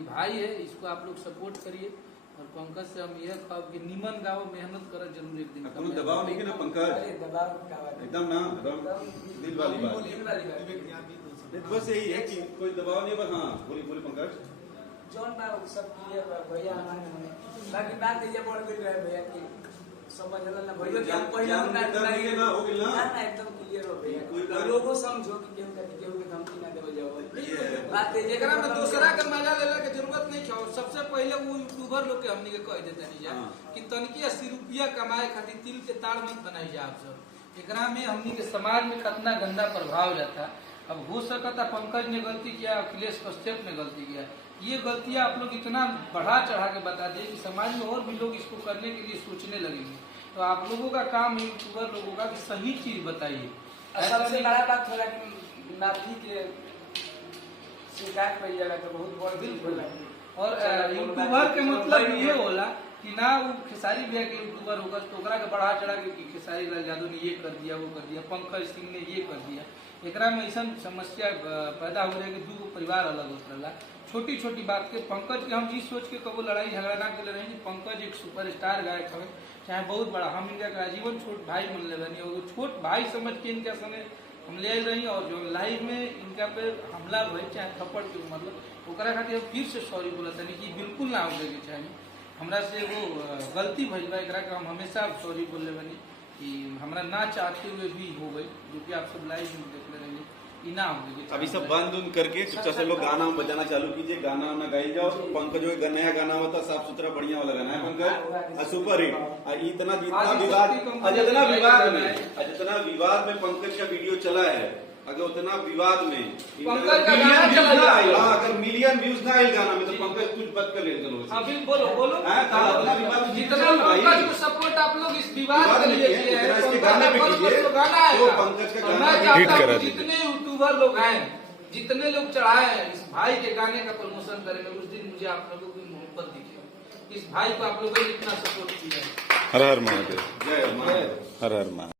ये भाई है, इसको आप लोग सपोर्ट करिए। और पंकज से हम यह कहब कि निमन गाओ, मेहनत कर, जरूर एक दिन कोनो दबाव नहीं है ना पंकज, एकदम ना एकदम दिल वाली बात। बस यही है कि कोई दबाव नहीं, बस हाँ बोली बोली पंकज जौन बा सब क्लियर बा भैया हमारे में। बाकी बात ये बढ़ गई रहे भैया की समझला ना भैया क्या पहले ना हो गई ना एकदम क्लियर हो भैया। लोगों समझो कि केहू के धमकी ना देवे जाओ बात ये एकरा में दूसरा के मजा लेला के जरूरत नहीं है। सबसे पहले वो यूट्यूबर लोग के हमनी के कह देते नहीं जा कि तनकी 80 रुपया कमाए खातिर तिल के ताड़ मत बनाई जा। आप सब एकरा में हमनी के समाज में कितना गंदा प्रभाव जाता। अब हो सकता पंकज ने गलती किया, अखिलेश कश्यप ने गलती किया, ये गलतियां आप लोग इतना बढ़ा चढ़ा के बता दें कि समाज में और भी लोग इसको करने के लिए सोचने लगेंगे। तो आप लोगों का काम है यूट्यूबर लोगों का कि सही चीज बताइए। सबसे बड़ा बात होला कि माफी के शिकायत कर जाला तो बहुत बड़ दिल होला। और यूट्यूबर के मतलब ये होला कि ना वो खेसारी भैया के यूट्यूबर होकर तो ओकरा के बढ़ा चढ़ा के कि खेसारी लाल यादव ने ये कर दिया, वो कर दिया, पंकज सिंह ने ये कर दिया। एकरा में ऐसा समस्या पैदा हो रही है कि दो परिवार अलग होता रहा। छोटी छोटी बात के पंकज के हम ये सोच के कबो लड़ाई झगड़ा ना कर रहे हैं कि पंकज एक सुपरस्टार गायक है, चाहे बहुत बड़ा, हम इनका का आजीवन छोट भाई मान ले रही और छोट भाई समझ के इनका संगे हम ले रही। और जो लाइव में इनका पे हमला भइल चाहे थप्पड़ के मतलब ओकरा खातिर फिर से सॉरी बोला था कि बिल्कुल ना हो के चाहिए। हमरा से वो गलती भइल बा, एकरा के हम हमेशा सॉरी बोले बनी कि हमरा ना चाहते हुए भी हो गई, जो कि आप सब लाइव में देख ले रहे हैं। अभी सब बंद उन करके चुपचाप से लोग गाना बजाना चालू कीजिए, गाना वाना गाई जाओ। पंकज जो नया गाना होता साफ सुथरा बढ़िया वाला गाना है पंकज, सुपर हिट। इतना जितना विवाद में पंकज का वीडियो चला है, अगर उतना विवाद में अगर मिलियन व्यूज ना आए गाना में तो पंकज कुछ बद कर ले। चलो बोलो बोलो जितना पंकज को सपोर्ट आप लोग इस विवाद के लिए किए हैं, पंकज का गाना जितने यूट्यूबर लोग हैं, जितने लोग चढ़ाए हैं इस भाई के गाने का प्रमोशन करेंगे, उस दिन मुझे आप लोगों की मोहब्बत दिखेगा। इस भाई को आप लोगों ने इतना सपोर्ट किया है। हर हर महादेव, जय हर हर महादेव।